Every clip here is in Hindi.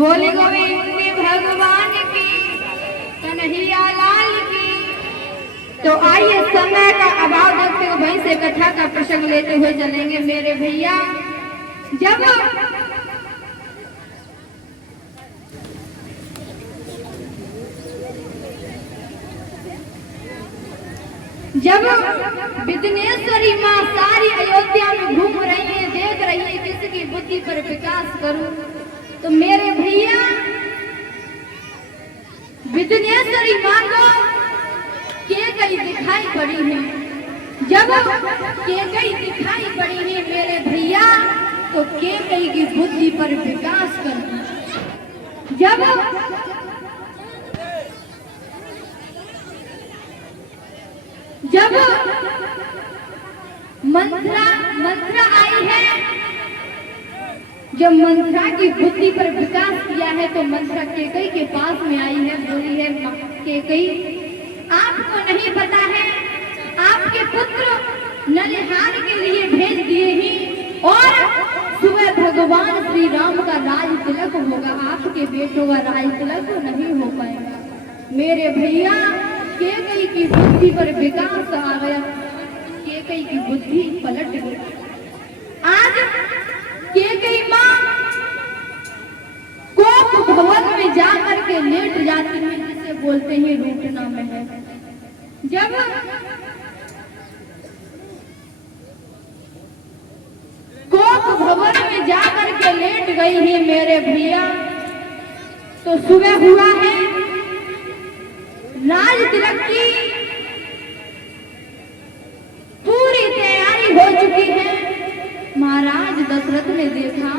बोले गोविंद भगवान की, कन्हैया लाल की। तो आइए समय का अभाव देखते हुए वहीं से कथा का प्रसंग लेते हुए चलेंगे मेरे भैया। जब विघ्नेश्वरी माँ सारी अयोध्या में घूम रही है, देख रही है किसकी बुद्धि पर विकास करूं, तो मेरे भैया विघ्नेश्वरी माँ को कैकेयी दिखाई पड़ी है। जब कैकेयी दिखाई पड़ी है मेरे भैया, तो कैकेयी की बुद्धि पर विकास करूं। जब मंत्रा आई है, जब मंत्रा की बुद्धि पर विकास किया है, तो मंत्रा कैकेयी के पास में आई है, बोली है कैकेयी, आपको नहीं पता है आपके पुत्र नलिहान के लिए भेज दिए ही, और सुबह भगवान श्री राम का राज तिलक होगा, आपके बेटों का राज तिलक नहीं हो पाएगा। मेरे भैया कैकेयी की बुद्धि पर विकास आ गया, कैकेयी की बुद्धि पलट गई। आज कैकेयी माँ कोप भवन में जाकर के लेट जाती है, जिसे बोलते हैं रूठना महल। जब कोप भवन में जाकर के लेट गई है मेरे भैया, तो सुबह हुआ है, राज तिलक की पूरी तैयारी हो चुकी है। महाराज दशरथ ने देखा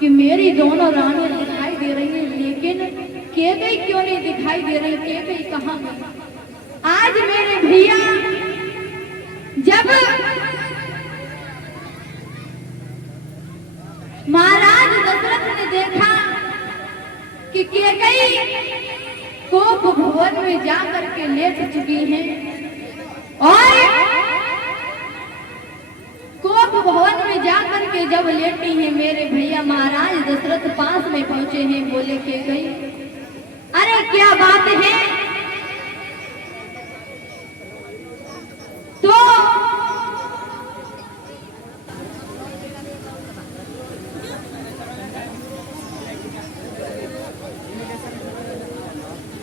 कि मेरी दोनों रानियां दिखाई दे रही हैं, लेकिन कैकेयी क्यों नहीं दिखाई दे रही, कैकेयी कहाँ गई? आज मेरे भैया जब महाराज दशरथ ने देखा कि कैकेयी कोप भवन में जाकर के लेट चुकी हैं, और कोप भवन में जाकर के जब लेटी हैं मेरे भैया, महाराज दशरथ पास में पहुंचे हैं, बोले कैकेयी, अरे क्या बात है? तो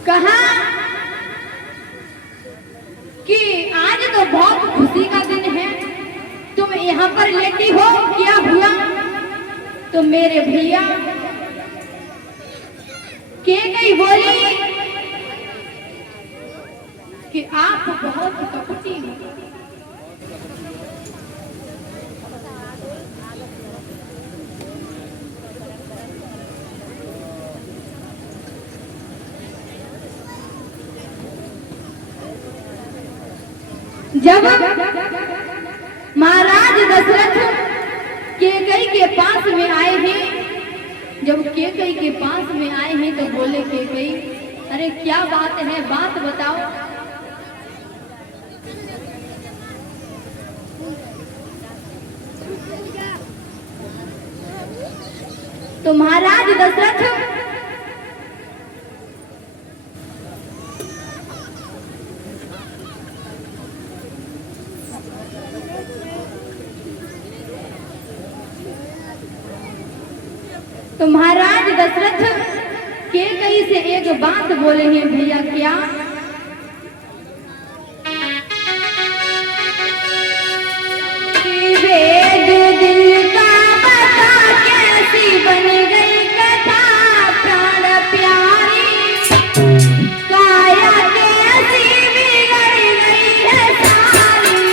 कहा कि आज तो बहुत खुशी का दिन है, तुम यहाँ पर लेटी हो, क्या हुआ? तो मेरे भैया कैकेयी बोली कि आप बहुत कपटी हो। जब महाराज दशरथ कैकेयी के पास में आए हैं, जब कैकेयी के पास में आए हैं तो बोले कैकेयी, अरे क्या बात है, बात बताओ। तो महाराज दशरथ कैकेयी से एक बात बोले हैं भैया, क्या? वेद दिल का बता कैसी बन गई कथा, प्राण प्यारी काया कैसी बिगड़ गई है सारी।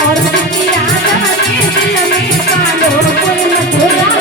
और उसकी याद में दिल में पालो कोई मधुरा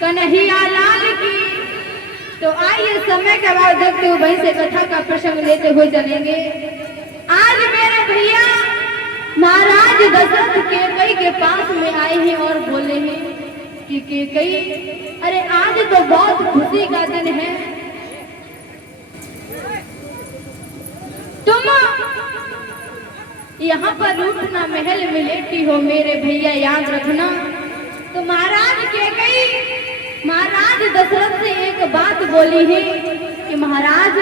कन्हैया लाल की। तो आइए समय के बाद देखते हुए वहीं से कथा का प्रसंग लेते हुए चलेंगे। आज मेरे भैया महाराज दशरथ केकई के पास में आए हैं और बोले हैं कि केकई, अरे आज तो बहुत खुशी का दिन है, तुम यहाँ पर रूठना महल में लेटी हो मेरे भैया, याद रखना। तो महाराज केकई महाराज दशरथ से एक बात बोली है कि महाराज